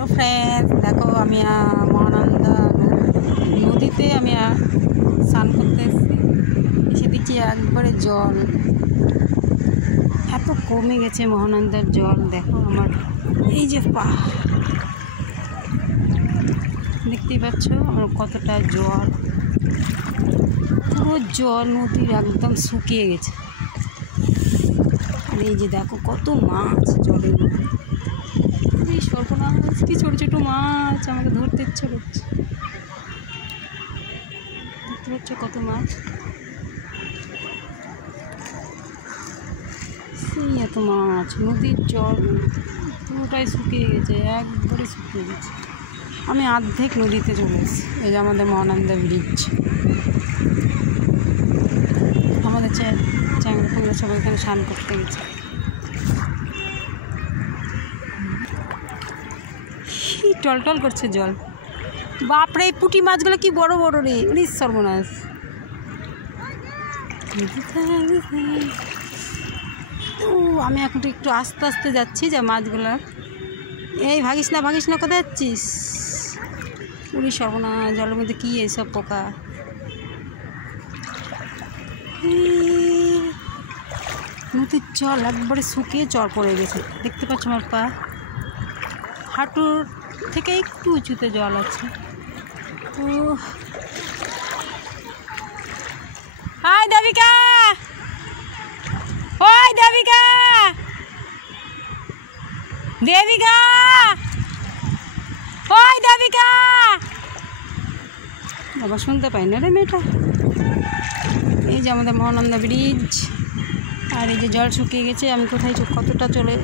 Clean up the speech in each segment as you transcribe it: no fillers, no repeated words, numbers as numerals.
Hello friends, দেখো আমি মহানন্দা নদীতে আমি স্নান করতে এসেছি। এসে দেখছি একবারে জল এত কমে গেছে। মহানন্দার জল দেখো, আমার এই যে পা দেখতেই পাচ্ছ আমার কতটা জল, পুরো জল নদীর একদম শুকিয়ে গেছে। আর এই যে দেখো কত মাছ জলের মধ্যে, এই সর্বনাশ, কি ছোটো ছোটো মাছ আমাকে ধরতে ইচ্ছে করছে। দেখতে পাচ্ছ কত মাছ, সেই এত মাছ। নদীর জল পুরোটাই শুকিয়ে গেছে, একবারে শুকিয়ে গেছে। আমি অর্ধেক নদীতে চলে এসেছি। এই যে আমাদের মহানন্দা ব্রিজ, আমাদের চ্যাংড়া ফ্যাংড়া সবাই এখানে স্নান করতে গেছে। টলটল করছে জল। বাপরে, এই পুঁটি মাছগুলো কি বড় বড় রে, উড়িস সর্বনাশ। আমি এখন একটু আস্তে আস্তে যাচ্ছি যে মাছগুলো। এই ভাগিস না ভাগিস না, কোথায় যাচ্ছিস? উড়িস সর্বনাশ, জলের মধ্যে কি এইসব পোকা। নদীর জল একবারে শুকিয়ে চর পড়ে গেছে। দেখতে পাচ্ছ আমার পা, হাঁটুর থেকে একটু উঁচুতে জল আছে। তো হাই দেবিকা, ওই দেবিকা, দেবিকা, ওই দেবিকা। বাবা শুনতে পাই না রে মেয়েটা। এই যে আমাদের মহানন্দা ব্রিজ, আর এই যে জল শুকিয়ে গেছে। আমি কোথায় কতটা চলে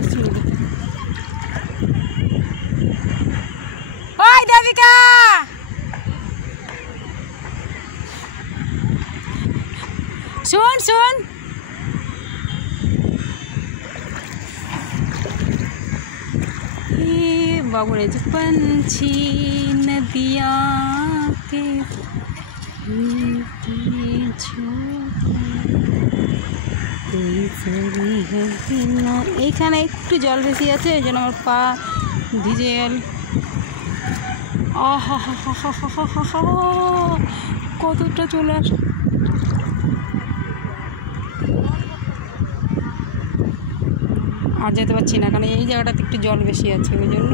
এসেছি। ওই দেবিকা, सुन सुन, ये बाबूरे जो पंछी नदिया के এইখানে একটু জল বেশি আছে, এই জন্য আমার পা ভিজে গেল। আহা হা হা হা হা হা হা, কতটা চলে আসে। আর যেতে পারছি না, কারণ এই জায়গাটাতে একটু জল বেশি আছে, ওই জন্য।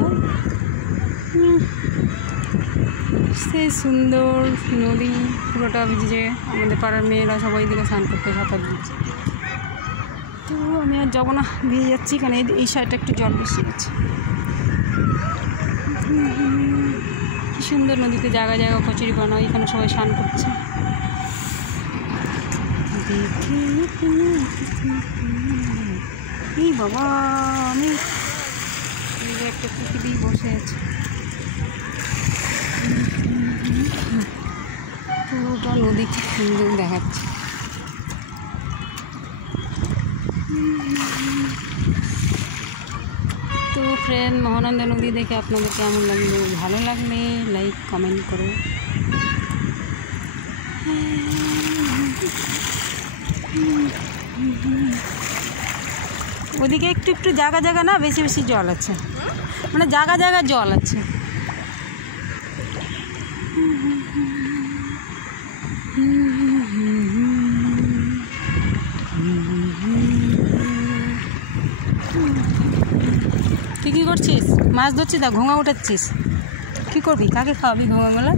সেই সুন্দর নদী পুরোটা ভিজে, আমাদের পাড়ার মেয়েরা সবাই দিকে স্নান করতে সাঁতার দিচ্ছে। তো আমি আর যাবো না, ভিজে যাচ্ছি, কারণ এই সাইডটা একটু জল বেশি আছে। কি সুন্দর নদীতে জায়গায় জায়গা কচুরি বানাও, এখানে সবাই স্নান করছে। এই বাবা, আমি একটা পুকুরেই বসে আছি, পুরোটা নদী খুব সুন্দর দেখাচ্ছে। তো ফ্রেন্ড, মহানন্দা নদী দেখে আপনাদের কেমন লাগলো? ভালো লাগলে লাইক কমেন্ট করো। ওদিকে একটু একটু জায়গা জায়গা না বেশি বেশি জল আছে, মানে জায়গা জায়গা জল আছে। তুই কী করছিস? মাছ ধরছিস না ঘোঙা উঠাচ্ছিস? কী করবি? কাকে খাওয়াবি ঘোঙাগুলো?